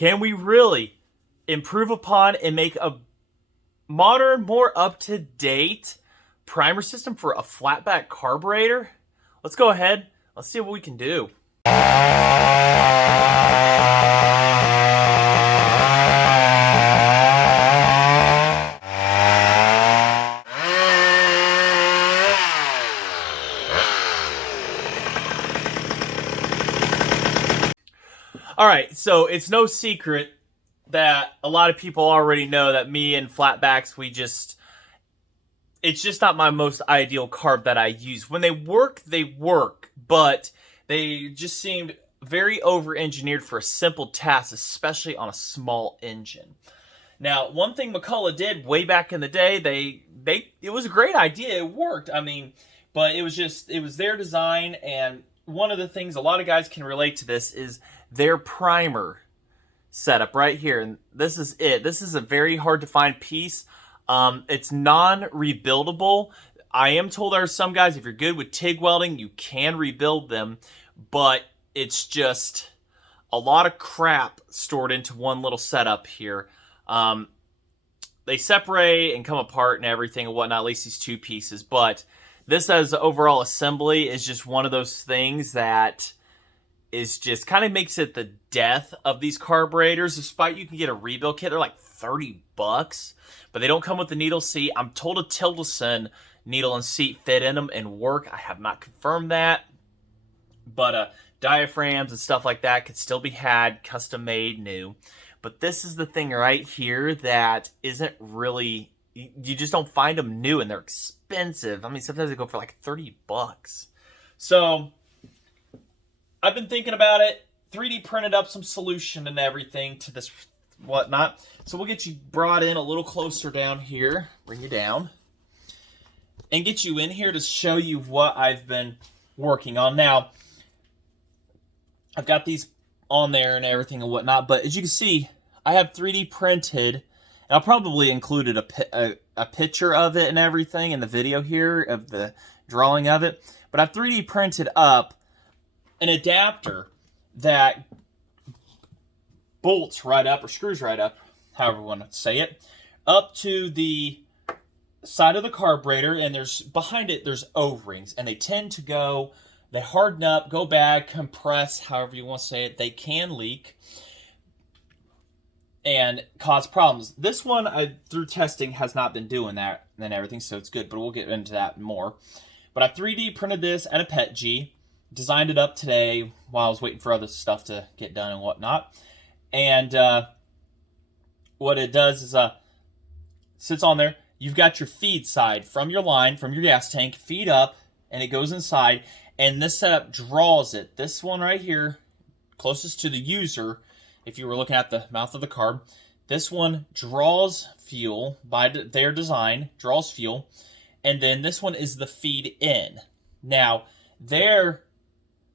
Can we really improve upon and make a modern, more up-to-date primer system for a flatback carburetor? Let's go ahead. Let's see what we can do. All right, so it's no secret that a lot of people already know that me and flatbacks, it's just not my most ideal carb that I use. When they work, but they just seemed very over-engineered for a simple task, especially on a small engine. Now, one thing McCulloch did way back in the day, it was a great idea. It worked. I mean, but it was their design, and one of the things a lot of guys can relate to this is their primer setup right here. And this is it. This is a very hard to find piece. It's non-rebuildable. I am told there are some guys, if you're good with TIG welding, you can rebuild them, but it's just a lot of crap stored into one little setup here. They separate and come apart and everything and whatnot, at least these two pieces, but this as overall assembly is just one of those things that is just kind of makes it the death of these carburetors. Despite you can get a rebuild kit, they're like $30, but they don't come with the needle seat. I'm told a Tilderson needle and seat fit in them and work. I have not confirmed that, but diaphragms and stuff like that could still be had, custom made, new. But this is the thing right here that isn't really, you just don't find them new, and they're expensive. I mean, sometimes they go for like $30. So I've been thinking about it, 3D printed up some solution and everything to this whatnot. So we'll get you brought in a little closer down here, bring you down, and get you in here to show you what I've been working on. Now, I've got these on there and everything and whatnot, but as you can see, I have 3D printed, and I'll probably included a picture of it and everything in the video here of the drawing of it, but I've 3D printed up an adapter that bolts right up, or screws right up, however you want to say it, up to the side of the carburetor, and behind it there's O-rings, and they tend to go, they harden up, go bad, compress, however you want to say it. They can leak and cause problems. This one, through testing, has not been doing that and everything, so it's good, but we'll get into that more. But I 3D printed this at a PETG, designed it up today while I was waiting for other stuff to get done and whatnot. And what it does is sits on there. You've got your feed side from your line, from your gas tank, feed up, and it goes inside. And this setup draws it. This one right here, closest to the user, if you were looking at the mouth of the carb, this one draws fuel by their design, draws fuel. And then this one is the feed in. Now, their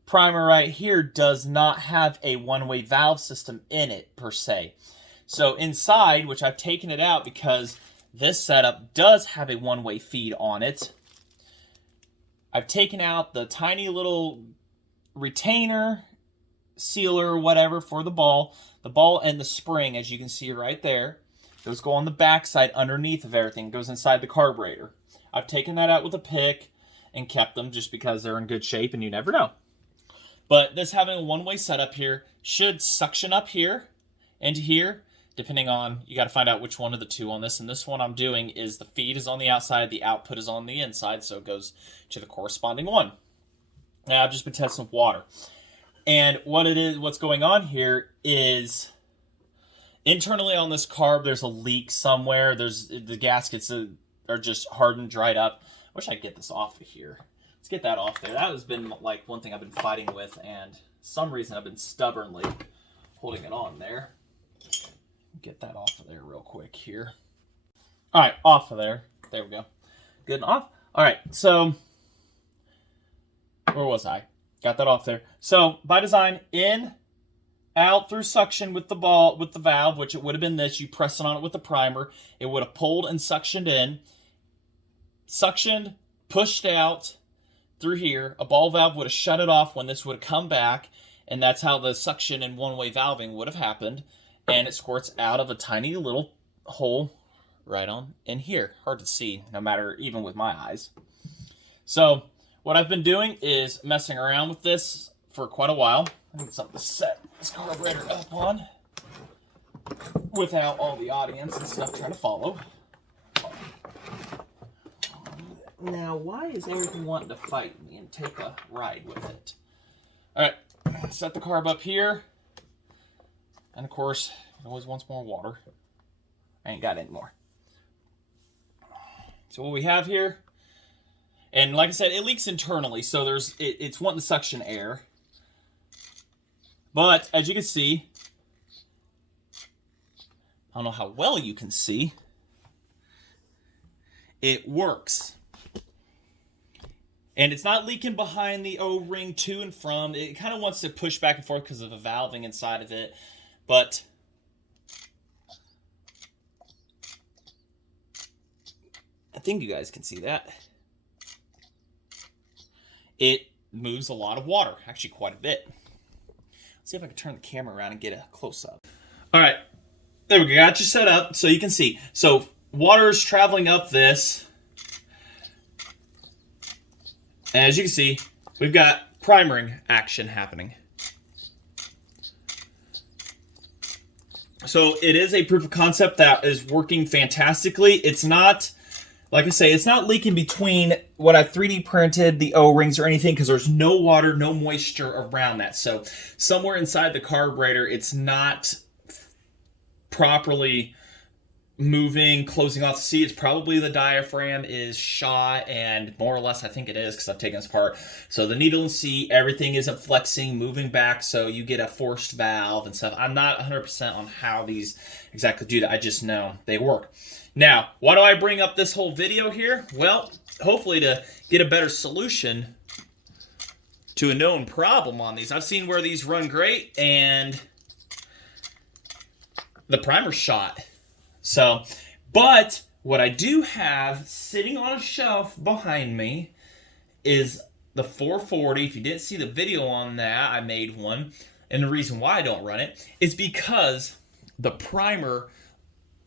primer right here does not have a one-way valve system in it per se. So inside, which I've taken it out because this setup does have a one-way feed on it, I've taken out the tiny little retainer, sealer, whatever, for the ball. The ball and the spring, as you can see right there, those go on the back side underneath of everything. It goes inside the carburetor. I've taken that out with a pick and kept them just because they're in good shape and you never know. But this having a one-way setup here should suction up here into here, depending on, you got to find out which one of the two on this. And this one I'm doing is the feed is on the outside, the output is on the inside, so it goes to the corresponding one. Now, I've just been testing with water. And what's going on here is internally on this carb, there's a leak somewhere. The gaskets are just hardened, dried up. I wish I could get this off of here. Let's get that off there. That has been like one thing I've been fighting with, and for some reason I've been stubbornly holding it on there. Get that off of there real quick here. All right, off of there. There we go. Good and off. All right, so where was I? Got that off there. So by design, in, out through suction with the ball, with the valve, which it would have been this. You press it on it with the primer. It would have pulled and suctioned in. Suctioned, pushed out through here. A ball valve would have shut it off when this would have come back, and that's how the suction and one-way valving would have happened. and it squirts out of a tiny little hole right on in here. Hard to see, no matter, even with my eyes. So what I've been doing is messing around with this for quite a while. I need something to set this carburetor up on without all the audience and stuff trying to follow. Now, why is everything wanting to fight me and take a ride with it? Alright, set the carb up here. And of course, it always wants more water. I ain't got any more. So what we have here, and like I said, it leaks internally, so it's wanting to suction air. But as you can see, I don't know how well you can see, it works. And it's not leaking behind the O-ring to and from. It kind of wants to push back and forth because of the valving inside of it. But I think you guys can see that. It moves a lot of water, actually quite a bit. Let's see if I can turn the camera around and get a close-up. All right, there we go. Got you set up so you can see. So water is traveling up this. And as you can see, we've got primering action happening. So it is a proof of concept that is working fantastically. It's not, like I say, it's not leaking between what I 3D printed, the O-rings or anything, because there's no water, no moisture around that. So somewhere inside the carburetor, it's not properly moving, closing off the seat. It's probably the diaphragm is shot, and more or less I think it is because I've taken this apart. So the needle and seat, everything isn't flexing, moving back, so you get a forced valve and stuff. I'm not 100% on how these exactly do that. I just know they work. Now, why do I bring up this whole video here? Well, hopefully to get a better solution to a known problem on these. I've seen where these run great and the primer's shot. So, but what I do have sitting on a shelf behind me is the 440. If you didn't see the video on that, I made one. And the reason why I don't run it is because the primer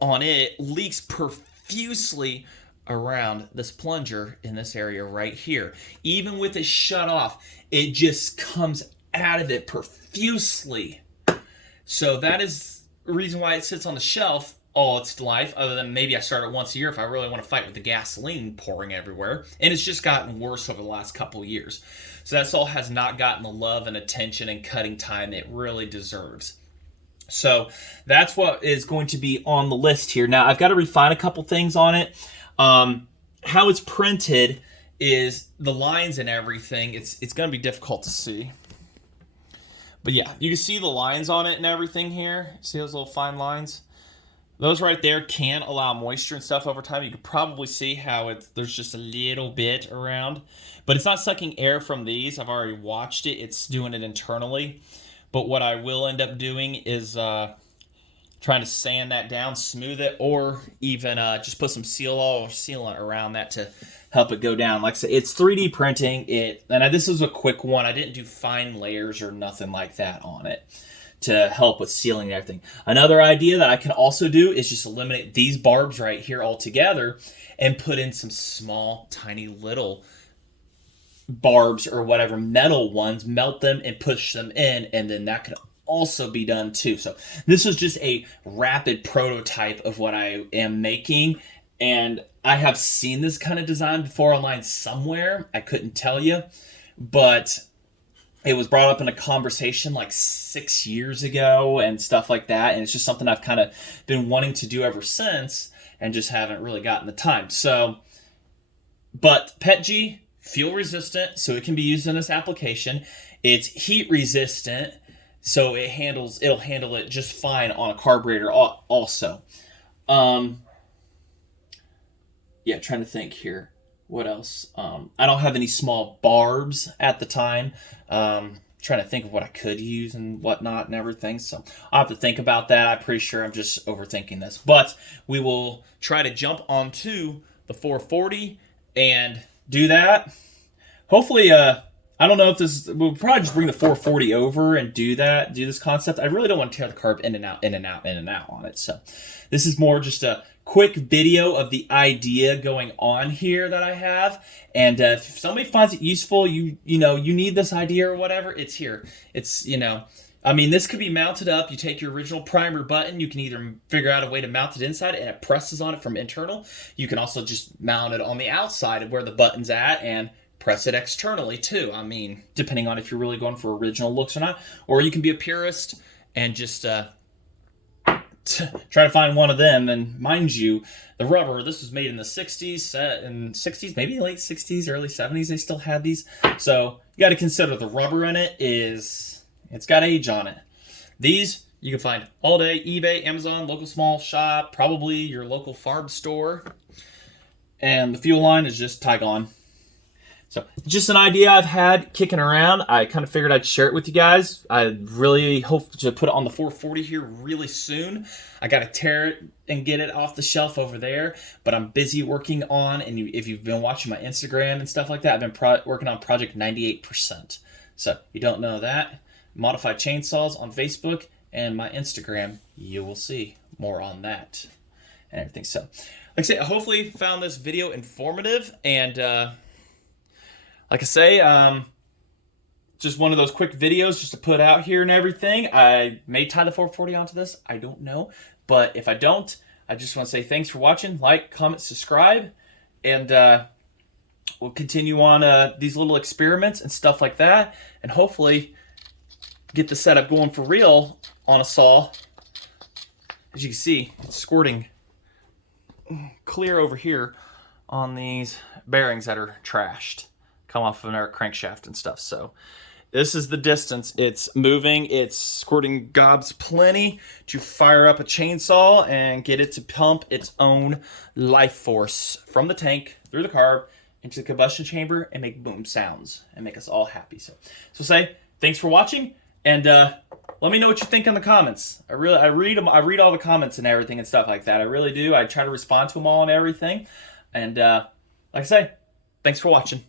on it leaks profusely around this plunger in this area right here. Even with it shut off, it just comes out of it profusely. So that is the reason why it sits on the shelf all its life, other than maybe I start it once a year if I really want to fight with the gasoline pouring everywhere. And it's just gotten worse over the last couple years. So that all has not gotten the love and attention and cutting time it really deserves. So that's what is going to be on the list here. Now, I've got to refine a couple things on it. How it's printed is the lines and everything. It's going to be difficult to see. But yeah, you can see the lines on it and everything here. See those little fine lines? Those right there can allow moisture and stuff over time. You can probably see how there's just a little bit around. But it's not sucking air from these. I've already watched it. It's doing it internally. But what I will end up doing is trying to sand that down, smooth it, or even just put some seal-all or sealant around that to help it go down. Like I said, it's 3D printing it. And this is a quick one. I didn't do fine layers or nothing like that on it to help with sealing and everything. Another idea that I can also do is just eliminate these barbs right here altogether and put in some small, tiny little barbs or whatever, metal ones, melt them and push them in, and then that can also be done too. So this was just a rapid prototype of what I am making, and I have seen this kind of design before online somewhere. I couldn't tell you, but it was brought up in a conversation like 6 years ago and stuff like that. And it's just something I've kind of been wanting to do ever since and just haven't really gotten the time. So, but PETG, fuel resistant, so it can be used in this application. It's heat resistant, so it'll handle it just fine on a carburetor also. Yeah, trying to think here. What else? I don't have any small barbs at the time. Trying to think of what I could use and whatnot and everything. So I'll have to think about that. I'm pretty sure I'm just overthinking this. But we will try to jump onto the 440 and do that. Hopefully I don't know if this, we'll probably just bring the 440 over and do this concept. I really don't want to tear the carb in and out, in and out, in and out on it. So this is more just a quick video of the idea going on here that I have. And if somebody finds it useful, you need this idea or whatever, it's here. It's, I mean, this could be mounted up. You take your original primer button. You can either figure out a way to mount it inside and it presses on it from internal. You can also just mount it on the outside of where the button's at and press it externally too. I mean, depending on if you're really going for original looks or not. Or you can be a purist and just try to find one of them. And mind you, the rubber, this was made in the 60s, maybe late 60s, early 70s, they still had these. So you got to consider the rubber in it it's got age on it. These you can find all day, eBay, Amazon, local small shop, probably your local farm store. And the fuel line is just Tygon. So just an idea I've had kicking around. I kind of figured I'd share it with you guys. I really hope to put it on the 440 here really soon. I got to tear it and get it off the shelf over there, but I'm busy working on, and if you've been watching my Instagram and stuff like that, I've been working on Project 98%. So if you don't know that, Modified Chainsaws on Facebook and my Instagram, you will see more on that and everything. So like I say, I hopefully found this video informative, and like I say, just one of those quick videos just to put out here and everything. I may tie the 440 onto this. I don't know. But if I don't, I just want to say thanks for watching. Like, comment, subscribe. And we'll continue on these little experiments and stuff like that. And hopefully get the setup going for real on a saw. As you can see, it's squirting clear over here on these bearings that are trashed. Come off of our crankshaft and stuff. So this is the distance. It's moving. It's squirting gobs plenty to fire up a chainsaw and get it to pump its own life force from the tank through the carb into the combustion chamber and make boom sounds and make us all happy. So say thanks for watching, and let me know what you think in the comments. I read them. I read all the comments and everything and stuff like that. I really do. I try to respond to them all and everything. And like I say, thanks for watching.